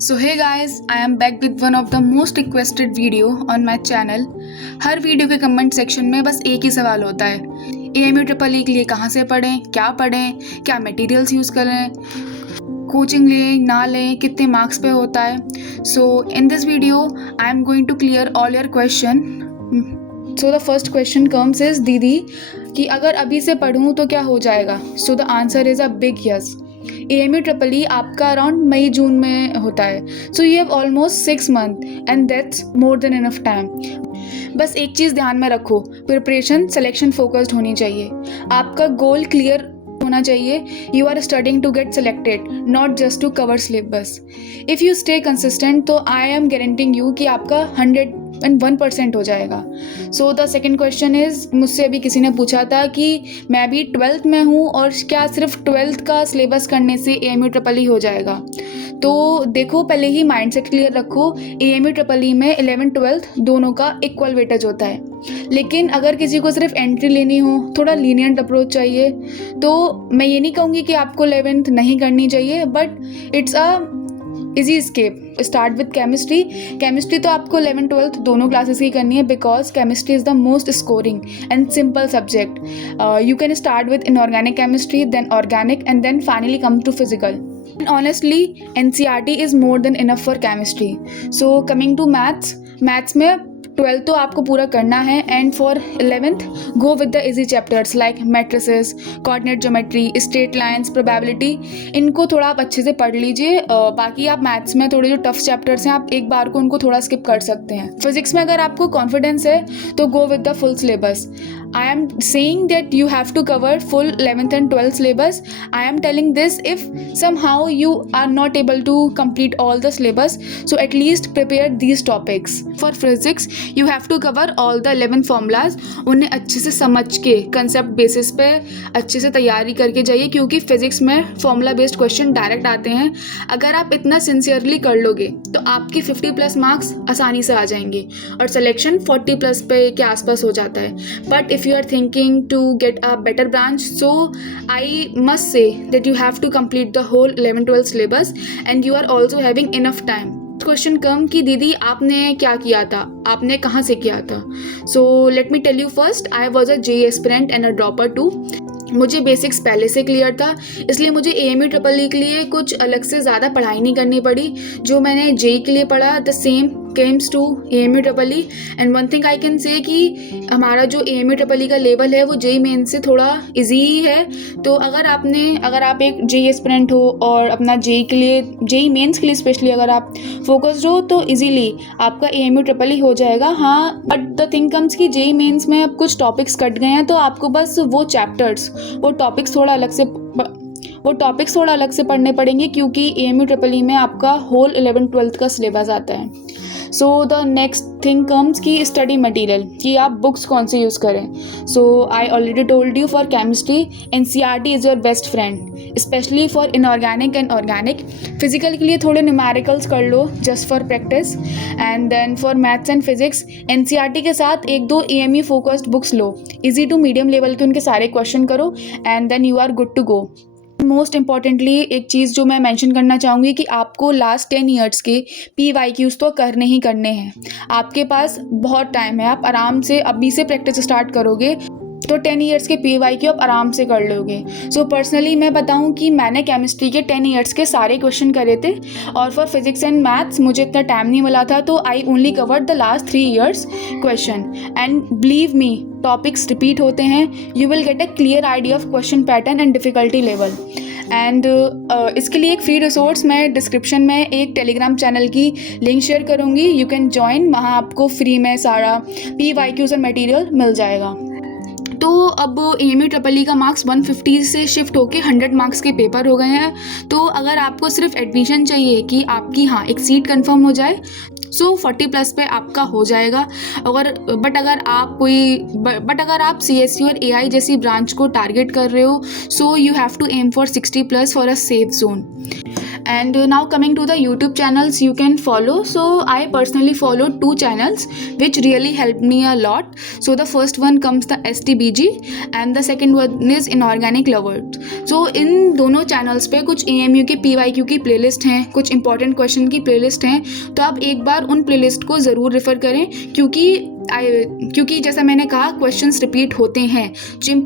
So hey guys, I am back with one of the most requested video on my channel। Her video के comment section में बस एक ही सवाल होता है, AMU ट्रिपल ई के लिए कहाँ से पढ़ें, क्या मटेरियल्स यूज़ करें, कोचिंग लें ना लें, कितने मार्क्स पे होता है। So in this video I am going to clear all your question. So the first question comes is दीदी कि अगर अभी से पढ़ूँ तो क्या हो जाएगा। So the answer is a big yes. AMU triple ई आपका अराउंड मई जून में होता है। सो you have almost 6 month and that's more than enough time. बस एक चीज़ ध्यान में रखो, प्रिपरेशन सिलेक्शन फोकस्ड होनी चाहिए। आपका गोल क्लियर होना चाहिए। You are studying to get selected, not just to cover syllabus. If you stay consistent तो आई एम गारंटिंग यू कि आपका 101% हो जाएगा। So the second question is, मुझसे अभी किसी ने पूछा था कि मैं अभी 12th में हूँ और क्या सिर्फ 12th का सिलेबस करने से AMU ट्रिपल ई हो जाएगा। तो देखो, पहले ही माइंडसेट क्लियर रखो। AMU ट्रिपल ई में 11th 12th दोनों का इक्वल वेटेज होता है। लेकिन अगर किसी को सिर्फ एंट्री लेनी हो, थोड़ा लीनियंट अप्रोच चाहिए, तो मैं ये नहीं कहूँगी कि आपको 11th नहीं करनी चाहिए, but it's a easy escape. Start with chemistry तो आपको 11th 12th दोनों क्लासेस ही करनी है, because chemistry is the most scoring and simple subject. You can start with inorganic chemistry, then organic, and then finally come to physical. And honestly, NCERT is more than enough for chemistry. So coming to maths में 12th तो आपको पूरा करना है, and for 11th go with the easy chapters like matrices, coordinate geometry, straight lines, probability. इनको थोड़ा आप अच्छे से पढ़ लीजिए। बाकी आप मैथ्स में थोड़े जो टफ चैप्टर्स हैं, आप एक बार को उनको थोड़ा स्किप कर सकते हैं। फिजिक्स में अगर आपको कॉन्फिडेंस है तो go with the full syllabus. I am saying that you have to cover full 11th and 12th syllabus. I am telling this if somehow you are not able to complete all the syllabus, so at least prepare these topics. For physics, you have to cover all the 11 formulas. उन्हें अच्छे से समझ के concept basis पे अच्छे से तैयारी करके जाइए, क्योंकि फिजिक्स में formula based question डायरेक्ट आते हैं। अगर आप इतना सिंसियरली कर लोगे तो आपकी 50+ मार्क्स आसानी से आ जाएंगे और सिलेक्शन 40+ पे के आसपास हो जाता है। But if you are thinking to get a better branch, so I must say that you have to complete the whole 11-12 syllabus and you are also having enough time. Question come कि दीदी आपने क्या किया था, आपने कहाँ से किया था। So let me tell you first, I was a JEE aspirant and a dropper too. मुझे बेसिक्स पहले से क्लियर था, इसलिए मुझे AMU ट्रिपल ई के लिए कुछ अलग से ज़्यादा पढ़ाई नहीं करनी पड़ी। जो मैंने JEE के लिए पढ़ा, the same comes to AMU triple E. And one thing I can say कि हमारा जो AMU ट्रिपल ई का लेवल है वो JEE मेन से थोड़ा इजी ही है। तो अगर आप एक JEE एस्पिरेंट हो और अपना JEE मेंस के लिए स्पेशली अगर आप फोकस्ड हो, तो इजीली आपका AMU ट्रिपल ई हो जाएगा। हाँ, बट द थिंग कम्स कि JEE मेंस में अब कुछ टॉपिक्स कट गए हैं, तो आपको बस वो टॉपिक्स थोड़ा अलग से पढ़ने पड़ेंगे, क्योंकि AMU ट्रिपल ई में आपका होल 11th 12th का सिलेबस आता है। So the next thing comes कि स्टडी मटेरियल, कि आप बुक्स कौन से यूज़ करें। So I already told you, for chemistry NCERT is your best friend, specially for inorganic and organic. Physical के लिए थोड़े न्यूमेरिकल्स कर लो just for practice. And then for maths and physics NCERT के साथ 1-2 AMU फोकस्ड बुक्स लो, easy to medium level के उनके सारे क्वेश्चन करो, and then you are good to go. Most importantly एक चीज़ जो मैं मेंशन करना चाहूँगी कि आपको लास्ट 10 ईयर्स के PYQs तो करने ही करने हैं। आपके पास बहुत टाइम है, आप आराम से अभी से प्रैक्टिस स्टार्ट करोगे तो 10 ईयर्स के PYQ आप आराम से कर लोगे। सो पर्सनली मैं बताऊं कि मैंने केमिस्ट्री के 10 ईयर्स के सारे क्वेश्चन करे थे, और फॉर फिजिक्स एंड मैथ्स मुझे इतना टाइम नहीं मिला था, तो I only covered the last 3 years question. And believe me, topics repeat होते हैं, you will get a clear idea of question pattern and difficulty level. And इसके लिए एक फ्री रिसोर्स मैं डिस्क्रिप्शन में एक टेलीग्राम चैनल की लिंक शेयर करूँगी, यू कैन ज्वाइन। वहाँ आपको फ्री में सारा PYQs और मटेरियल मिल जाएगा। तो अब AMU ट्रिपल ई का मार्क्स 150 से शिफ्ट होके 100 मार्क्स के पेपर हो गए हैं। तो अगर आपको सिर्फ एडमिशन चाहिए कि आपकी एक सीट कंफर्म हो जाए, सो 40+ पे आपका हो जाएगा। बट अगर आप CSE और AI जैसी ब्रांच को टारगेट कर रहे हो, so you have to aim for 60+ for a safe zone. And now coming to the YouTube channels you can follow. So I personally follow 2 channels which really helped me a lot. So the first one comes the STBG and the second one is Inorganic Lovers. So इन दोनों channels पे कुछ AMU की PYQ की playlist हैं, कुछ important question की playlist हैं, तो आप एक बार उन प्लेलिस्ट को ज़रूर रेफ़र करें क्योंकि जैसा मैंने कहा क्वेश्चंस रिपीट होते हैं. जो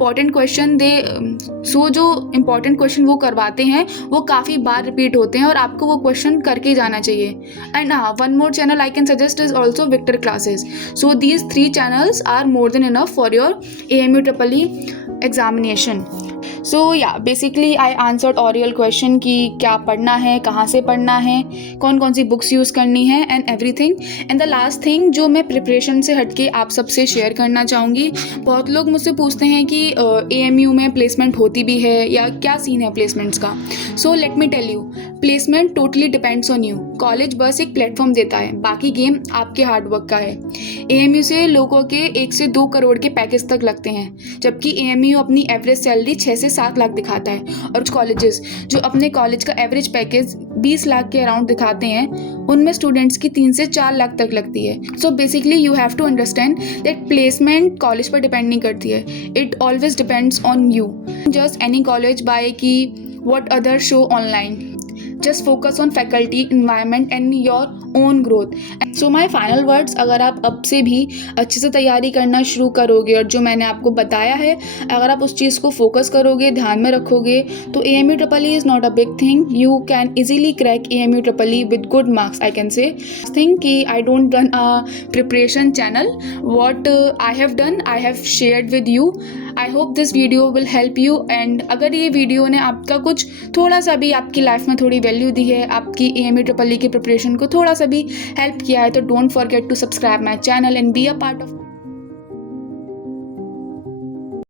इम्पॉर्टेंट क्वेश्चन वो करवाते हैं वो काफ़ी बार रिपीट होते हैं और आपको वो क्वेश्चन करके जाना चाहिए. And one more channel I can suggest is also Victor classes. So these 3 channels are more than enough for your AMU EEE examination. So या बेसिकली आई आंसर्ड ऑरियल क्वेश्चन कि क्या पढ़ना है, कहाँ से पढ़ना है, कौन कौन सी बुक्स यूज़ करनी है and everything. And the last thing जो मैं प्रिपरेशन से हटके आप सबसे शेयर करना चाहूँगी, बहुत लोग मुझसे पूछते हैं कि AMU में प्लेसमेंट होती भी है या क्या सीन है प्लेसमेंट्स का. So let me tell you, placement totally depends on you. College बस एक प्लेटफॉर्म देता है, बाकी गेम आपके हार्डवर्क का है. AMU से लोगों के 1 से 2 करोड़ के पैकेज तक लगते हैं, जबकि AMU अपनी एवरेज सैलरी 6 से 7 लाख दिखाता है. और कुछ कॉलेजेस जो अपने कॉलेज का एवरेज पैकेज 20 लाख के अराउंड दिखाते हैं, उनमें स्टूडेंट्स की 3 से 4 लाख तक लगती है. So basically you have to understand that placement college पर डिपेंड नहीं करती है, it always depends on you. Just any college by की what others show online. Just focus on faculty, environment and your own growth. So my final words, अगर आप अब से भी अच्छे से तैयारी करना शुरू करोगे और जो मैंने आपको बताया है अगर आप उस चीज़ को फोकस करोगे, ध्यान में रखोगे, तो AMU EEE is not a big thing. You can easily crack AMU EEE with good marks, I can say. Think कि I don't run a preparation channel. What I have done, I have shared with you. I hope this video will help you. And अगर ये video ने आपका कुछ थोड़ा सा भी आपकी लाइफ में थोड़ी वैल्यू दी है, आपकी AMU EEE की प्रिपरेशन को थोड़ा सा भी हेल्प किया है, तो don't forget to subscribe my channel and be a part of